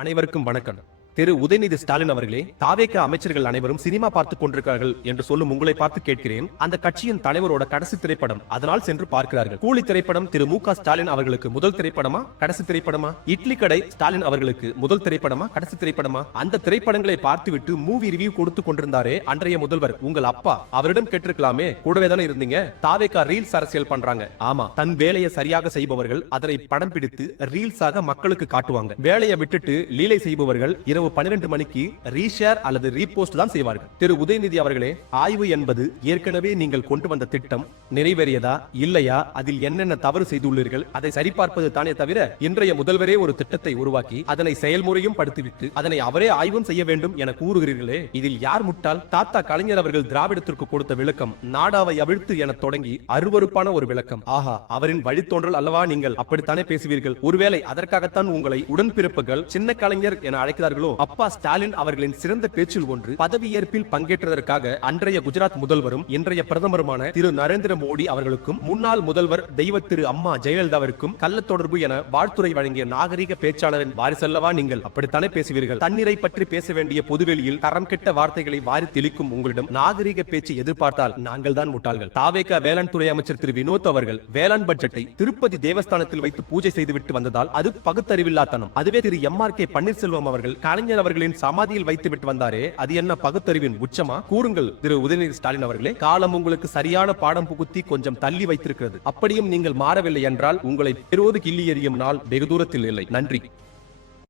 அனைவருக்கும் வணக்கம். திரு உதயநிதி ஸ்டாலின் அவர்களே, தாவேக அமைச்சர்கள் அனைவரும் சினிமா பார்த்துக் கொண்டிருக்கிறார்கள் என்று சொல்லும் உங்களை பார்த்து கேட்கிறேன். அந்த கட்சியின் தலைவரோட கடைசி திரைப்படம், அதனால் சென்று பார்க்கிறார்கள். கூலி திரைப்படம் திரு மு க ஸ்டாலின் அவர்களுக்கு முதல் திரைப்படமா கடைசி திரைப்படமா? இட்லி கடை ஸ்டாலின் அவர்களுக்கு முதல் திரைப்படமா கடைசி திரைப்படமா? அந்த திரைப்படங்களை பார்த்துவிட்டு மூவி ரிவ்யூ கொடுத்து கொண்டிருந்தாரே அன்றைய முதல்வர் உங்கள் அப்பா, அவரிடம் கேட்டிருக்கலாமே, கூடவே தானே இருந்தீங்க. தாவேக ரீல்ஸ் அரசியல் பண்றாங்க. ஆமா, தன் வேலையை சரியாக செய்பவர்கள் அதனை படம் பிடித்து ரீல்ஸாக மக்களுக்கு காட்டுவாங்க. வேலையை விட்டுட்டு லீலை செய்பவர்கள் இரவு 12 மணிக்கு ரீஷேர் அல்லது ரீபோஸ்ட் தான் செய்வார்கள். திரு உதயநிதி அவர்களே, ஆய்வு என்பது ஏற்கனவே நீங்கள் கொண்டு வந்த திட்டம் நிறைவேறியதா இல்லையா, அதில் என்னென்ன தவறு செய்துள்ளீர்கள், அதை சரிபார்ப்பது தானே தவிர இன்றைய முதல்வரே ஒரு திட்டத்தை உருவாக்கி அதனை செயல்முறையும் படுத்திவிட்டு அதனை அவரே ஆய்வும் செய்ய வேண்டும் என கூறுகிறீர்களே, இதில் யார் முட்டாள்? தாத்தா கலைஞர் அவர்கள் திராவிடத்திற்கு கொடுத்த விளக்கம் நாடாவை அவிழ்த்து என தொடங்கி அருவருப்பான ஒரு விளக்கம். ஆஹா, அவரின் வழித்தோன்றல் அல்லவா நீங்கள்? அப்படித்தானே பேசுவீர்கள். ஒருவேளை அதற்காகத்தான் உங்களை உடன்பிறப்புகள் சின்ன கலைஞர் என அழைக்கிறார்களோ? அப்பா ஸ்டாலின் அவர்களின் சிறந்த பேச்சில் ஒன்று, பதவியேற்பில் பங்கேற்றதற்காக அன்றைய குஜராத் முதல்வரும் இன்றைய பிரதமருமான திரு நரேந்திர மோடி அவர்களுக்கும் முன்னாள் முதல்வர் தெய்வ திரு அம்மா ஜெயலலிதாவிற்கும் கள்ள தொடர்பு என வாழ்த்துறை வழங்கிய நாகரிக பேச்சாளரின் வாரிசல்லவா நீங்கள்? அப்படித்தானே பேசுவீர்கள். தண்ணீரை பற்றி பேச வேண்டிய பொதுவெளியில் தரம் கெட்ட வார்த்தைகளை வாரி தெளிக்கும் உங்களிடம் நாகரிக பேச்சு எதிர்பார்த்தால் நாங்கள் தான் முட்டாள்கள். தாவேக வேளாண் துறை அமைச்சர் திரு வினோத் அவர்கள் வேளாண் பட்ஜெட்டை திருப்பதி தேவஸ்தானத்தில் வைத்து பூஜை செய்துவிட்டு வந்ததால் அது பகுத்தறிவில்லாத்தனம். அதுவே திரு எம்.ஆர்.கே. பன்னீர்செல்வம் அவர்கள் கலைஞர் அவர்களின் சமாதியில் வைத்துவிட்டு வந்தாரே, அது என்ன பகுத்தறிவின் உச்சமா? கூறுங்கள் திரு உதயநிதி ஸ்டாலின் அவர்களே. காலம் உங்களுக்கு சரியான பாடம் புகுத்தி கொஞ்சம் தள்ளி வைத்திருக்கிறது. அப்படியும் நீங்கள் மாறவில்லை என்றால் உங்களை பெறுவது கிள்ளி எறியும் நாள் வெகு தூரத்தில் இல்லை. நன்றி.